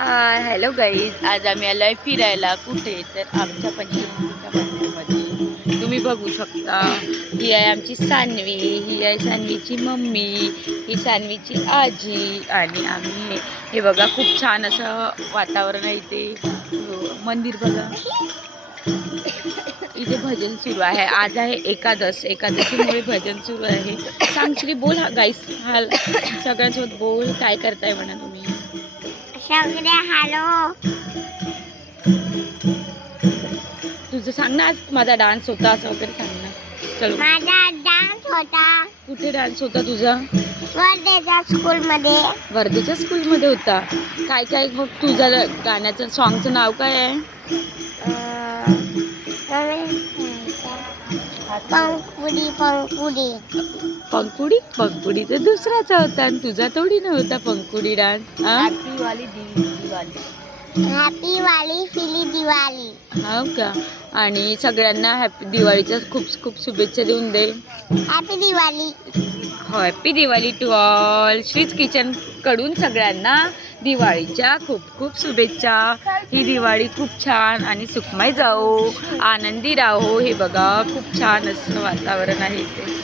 Hello guys, आज आम्ही आलोय फिरायला. कुठे तर आमच्या पंचमीच्या मंदिरमध्ये. तुम्ही बघू शकता, ही आहे आमची सान्वी, ही आहे सान्वीची मम्मी, ही सान्वीची आजी आणि आम्ही. हे बघा, खूप छान असं वातावरण आहे इथे. मंदिर बघा, इथे भजन सुरू आहे. आज आहे एकादशीमुळे भजन सुरू आहे. सांगश्री बोल हा गाईस, हा सगळ्यांसोबत बोल. काय करताय म्हणा तुम्ही? सगळे हॅलो. तुझं सांग ना, आज माझा डान्स होता असं वगैरे सांग ना. चलो. माझा डान्स होता कुठे डान्स होता तुझा? वर्धेच्या स्कूलमध्ये. वर्धेच्या स्कूलमध्ये होता. काय काय मग तुझं गाण्याचं सॉंगचं नाव काय आहे? पंकुडी पंकुडी. पंकुडी पंकुडी तर दुसऱ्याचा होता आणि तुझा थोडी नव्हता पंकुडी डान्स. हॅपी वाली फिली दिवाळी. हो का? आणि सगळ्यांना हॅपी दिवाळीच्या खूप खूप शुभेच्छा देऊन दे. Happy Diwali. Happy Diwali to all. Shree's kitchen कडून सगळ्यांना दिवाळीच्या खूप खूप शुभेच्छा. ही दिवाळी खूप छान आणि सुखमय जाओ, आनंदी राहो. हे बघा, खूप छान असं वातावरण आहे इथे.